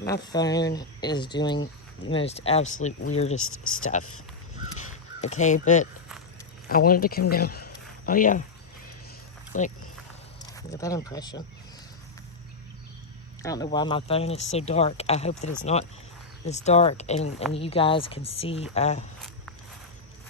My phone is doing the most absolute weirdest stuff. Okay, but I wanted to come down. Oh yeah, look at that impression. I don't know why my phone is so dark. I hope that it's not this dark and you guys can see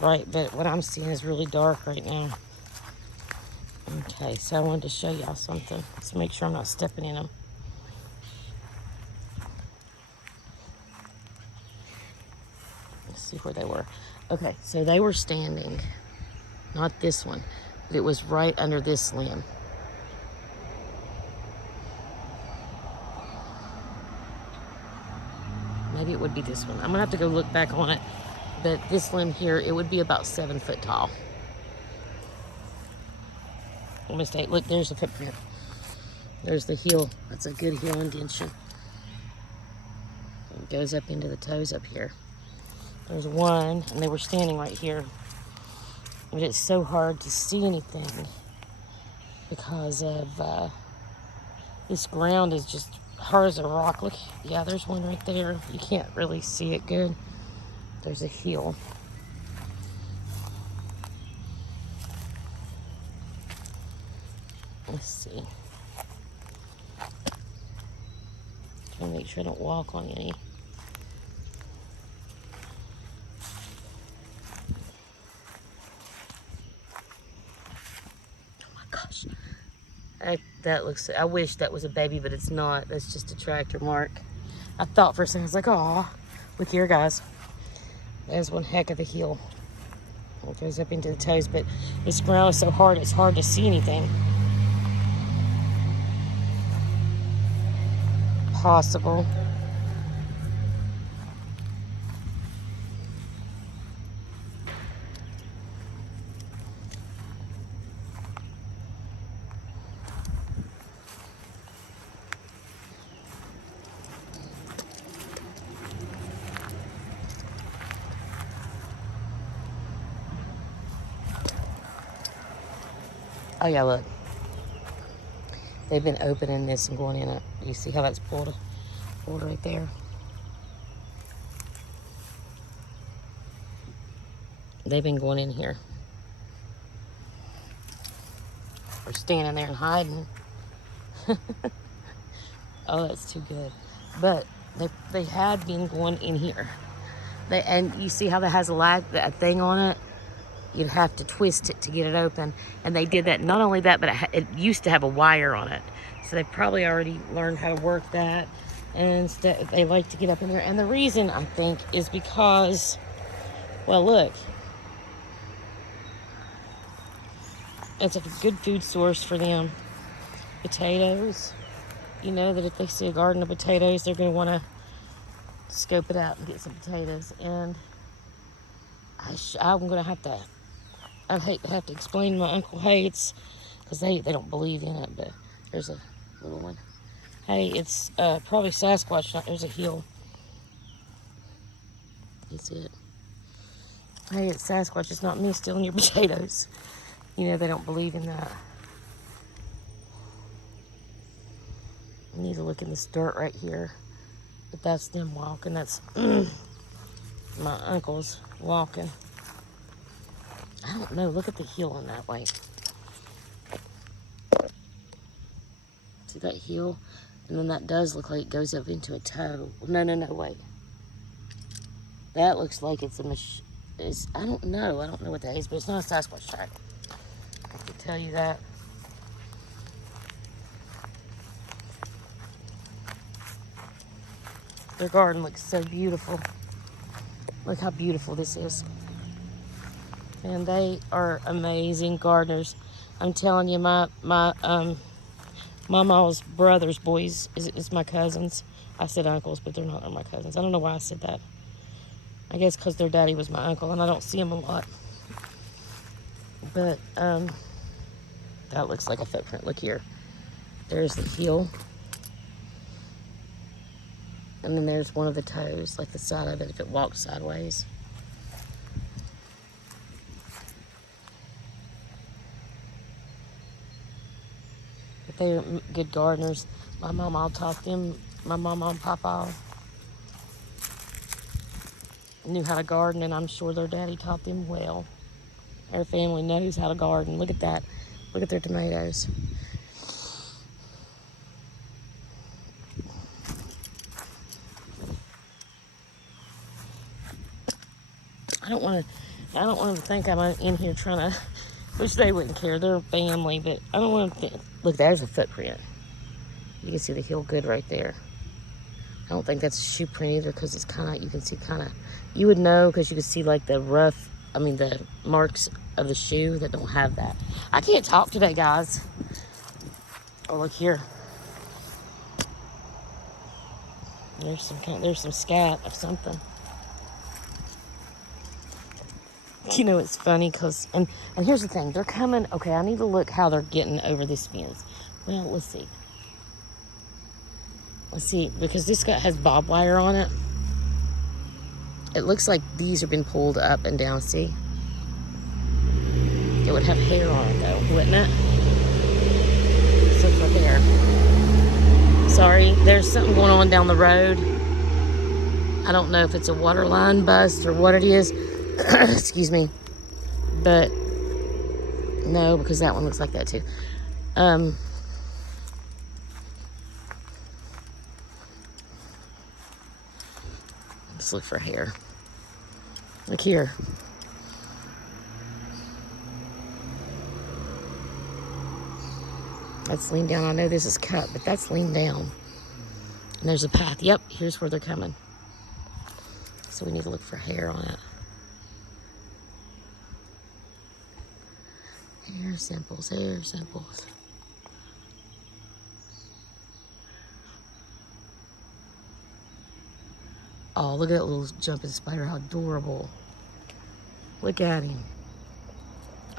right, but what I'm seeing is really dark right now. Okay, so I wanted to show y'all something. Let's make sure I'm not stepping in them. Let's see where they were. Okay, so they were standing, not this one, but it was right under this limb. Maybe it would be this one. I'm gonna have to go look back on it. But this limb here, it would be about 7 foot tall. Mistake. Look, there's the footprint. There's the heel. That's a good heel indentation. It goes up into the toes up here. There's one, and they were standing right here. But it's so hard to see anything because of this ground is just hard as a rock. Look, yeah, there's one right there. You can't really see it good. There's a heel. Let's see. Trying to make sure I don't walk on any. Oh my gosh. That looks, I wish that was a baby, but it's not. That's just a tractor mark. I thought for a second, I was like, aw. Look here, guys. There's one heck of a heel. It goes up into the toes, but this ground is so hard, it's hard to see anything. Possible. Oh yeah, look. They've been opening this and going in it. You see how that's pulled right there? They've been going in here. We're standing there and hiding. Oh, that's too good. But they had been going in here. And you see how that has that thing on it? You'd have to twist it to get it open. And they did that. Not only that, but it used to have a wire on it. So they probably already learned how to work that. And they like to get up in there. And the reason, I think, is because, well, look. It's a good food source for them. Potatoes. You know that if they see a garden of potatoes, they're going to want to scope it out and get some potatoes. And I'm going to have to, I hate to have to explain to my uncle, hey, it's, because they don't believe in it, but there's a little one. Hey, it's probably Sasquatch. There's a heel. That's it. Hey, it's Sasquatch. It's not me stealing your potatoes. You know, they don't believe in that. I need to look in this dirt right here. But that's them walking. That's my uncle's walking. I don't know. Look at the heel on that way. See that heel? And then that does look like it goes up into a toe. No, wait. That looks like it's a machine. I don't know. I don't know what that is, but it's not a Sasquatch track. I can tell you that. Their garden looks so beautiful. Look how beautiful this is. And they are amazing gardeners. I'm telling you, my Mama's brother's boys is my cousins. I said uncles, but they're not my cousins. I don't know why I said that. I guess because their daddy was my uncle, and I don't see him a lot. But that looks like a footprint. Look here. There's the heel. And then there's one of the toes, like the side of it, if it walks sideways. But they're good gardeners. My mom, I'll taught them My mama and papa knew how to garden, and I'm sure their daddy taught them well. Their family knows how to garden. Look at that. Look at their tomatoes. I don't want them to think I'm in here trying to, which they wouldn't care. They're family, but I don't want them to think. Look, there's a footprint. You can see the heel good right there. I don't think that's a shoe print either, because it's kind of, you can see kind of, you would know because you can see like the the marks of the shoe that don't have that. I can't talk today, guys. Oh, look here. There's some scat of something. You know, it's funny because, and here's the thing, they're coming. Okay, I need to look how they're getting over this fence. Well, let's see. Let's see, because this guy has barbed wire on it. It looks like these have been pulled up and down, see? It would have hair on it though, wouldn't it? So for hair. Sorry, there's something going on down the road. I don't know if it's a water line bust or what it is. Excuse me. But no, because that one looks like that too. Let's look for hair. Look here. That's leaned down. I know this is cut, but that's leaned down. And there's a path. Yep, here's where they're coming. So we need to look for hair on it. Hair samples, hair samples. Oh, look at that little jumping spider. How adorable. Look at him.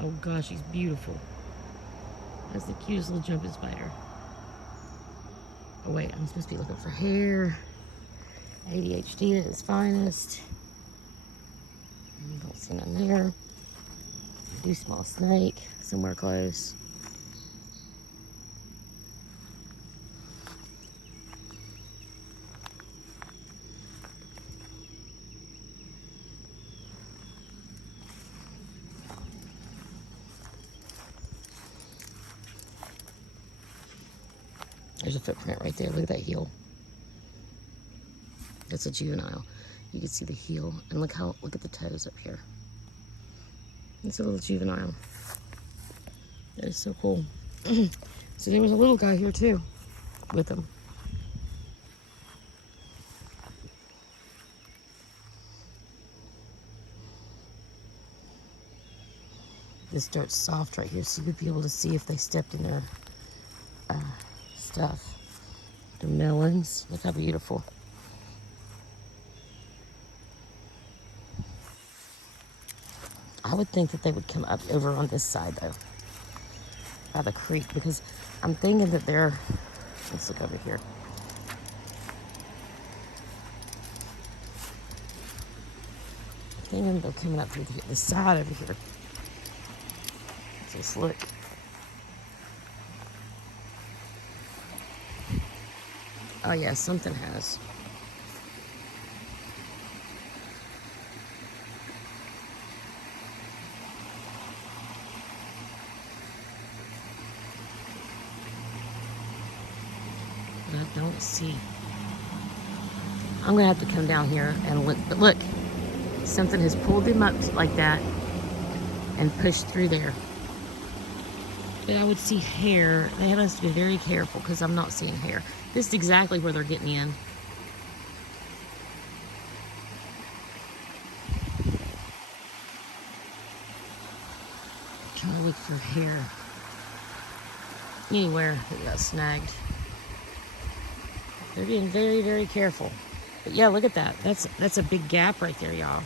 Oh gosh, he's beautiful. That's the cutest little jumping spider. Oh wait, I'm supposed to be looking for hair. ADHD at its finest. Don't see nothing there. I do smell a snake somewhere close. There's a footprint right there. Look at that heel. That's a juvenile. You can see the heel, and look at the toes up here. It's a little juvenile. That is so cool. So there was a little guy here too, with him. This dirt's soft right here, so you would be able to see if they stepped in their stuff. The melons. Look how beautiful. I would think that they would come up over on this side though, by the creek, because I'm thinking that they're, let's look over here. I'm thinking they're coming up through the side over here. Let's just look. Oh yeah, something has. But I don't see. I'm gonna have to come down here and look. But look, something has pulled them up like that and pushed through there. But I would see hair. They have us to be very careful because I'm not seeing hair. This is exactly where they're getting in. Trying to look for hair. Anywhere that got snagged. They're being very, very careful. But yeah, look at that. That's a big gap right there, y'all.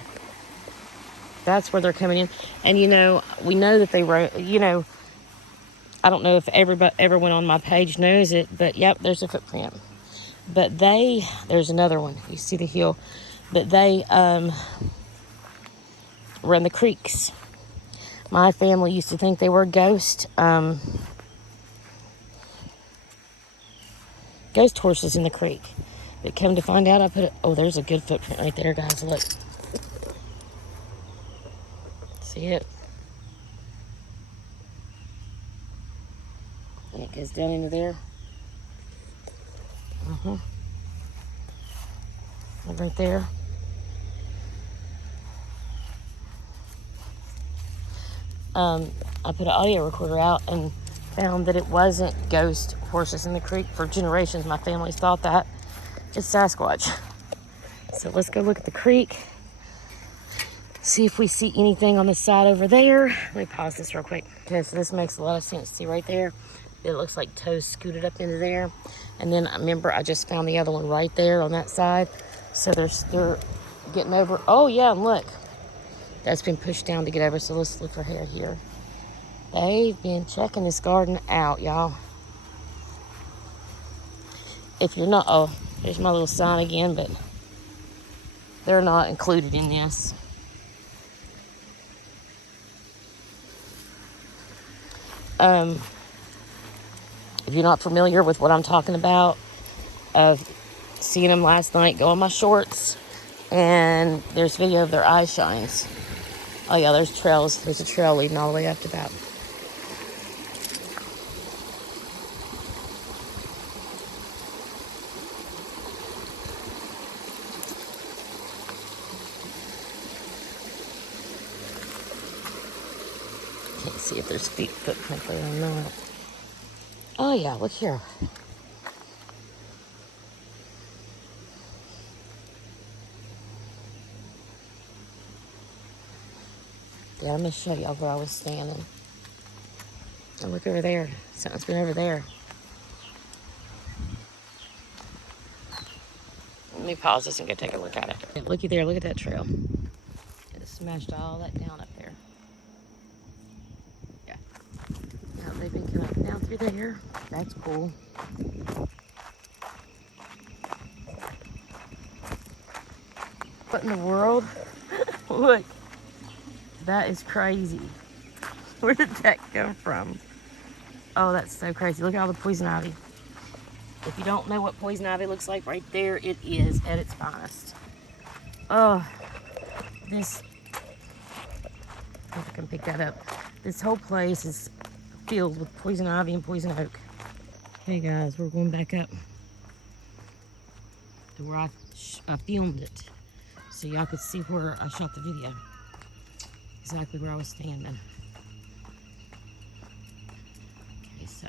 That's where they're coming in. And you know, we know that they wrote, you know, I don't know if everyone on my page knows it, but yep, there's a footprint. But there's another one. You see the heel. But they run the creeks. My family used to think they were ghosts. ghost horses in the creek. But come to find out, I put it. Oh, there's a good footprint right there, guys. Look. See it? And it goes down into there. Right there. I put an audio recorder out and found that it wasn't ghost horses in the creek. For generations, my family's thought that. It's Sasquatch. So let's go look at the creek. See if we see anything on the side over there. Let me pause this real quick. Okay, so this makes a lot of sense. See right there? It looks like toes scooted up into there. And then I remember I just found the other one right there on that side. So they're getting over. Oh yeah, and look. That's been pushed down to get over. So let's look ahead here. They've been checking this garden out, y'all. If you're not, oh, there's my little sign again, but they're not included in this. If you're not familiar with what I'm talking about, of seeing them last night go on my shorts, and there's video of their eye shines. Oh yeah, there's trails. There's a trail leading all the way up to that. Can't see if there's feet footprint there or not. Oh yeah, look here. Yeah, I'm gonna show y'all where I was standing. And look over there. Something's been over there. Let me pause this and go take a look at it. Yeah, looky there, look at that trail. It smashed all that down up there. Yeah. Now they've been coming up and down through there. That's cool. What in the world? Look. That is crazy. Where did that come from? Oh, that's so crazy. Look at all the poison ivy. If you don't know what poison ivy looks like, right there it is at its finest. Oh, this, if I can pick that up. This whole place is filled with poison ivy and poison oak. Hey guys, we're going back up to where I filmed it, so y'all could see where I shot the video. Exactly where I was standing. Okay, so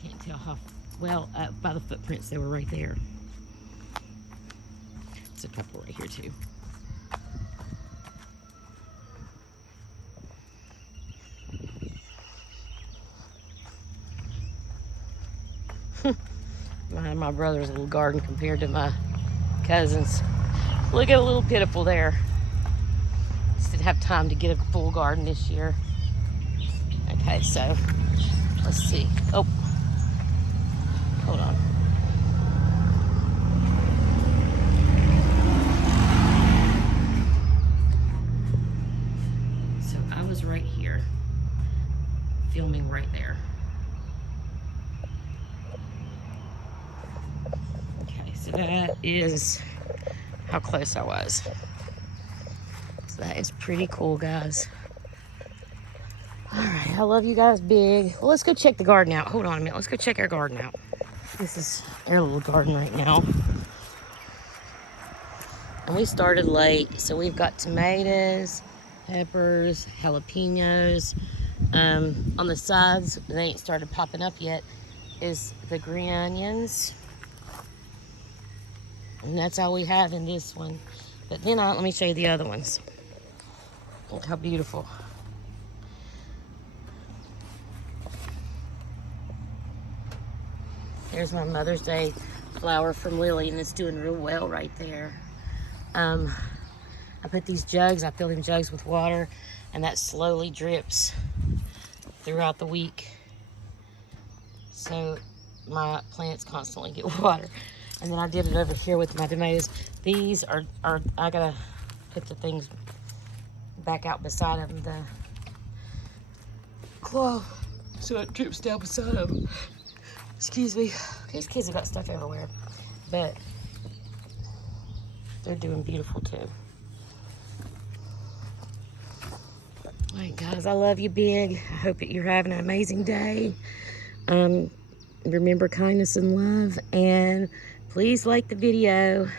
can't tell how well by the footprints they were right there. There's a couple right here too. My brother's little garden compared to my cousin's. Look at a little pitiful there. Just didn't have time to get a full garden this year. Okay, so let's see. Oh, hold on. So I was right here, filming right there. So that is how close I was. So that is pretty cool, guys. All right, I love you guys big. Well, let's go check the garden out. Hold on a minute. Let's go check our garden out. This is our little garden right now. And we started late, so we've got tomatoes, peppers, jalapenos. On the sides, they ain't started popping up yet, is the green onions. And that's all we have in this one. But then let me show you the other ones. Look how beautiful. There's my Mother's Day flower from Lily, and it's doing real well right there. I put these jugs, I fill them jugs with water, and that slowly drips throughout the week. So my plants constantly get water. And then I did it over here with my tomatoes. These are I gotta put the things back out beside them, the cloth, so it drips down beside them. Excuse me. These kids have got stuff everywhere. But they're doing beautiful too. All right, guys, I love you big. I hope that you're having an amazing day. Remember kindness and love, and please like the video.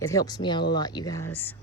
It helps me out a lot, you guys.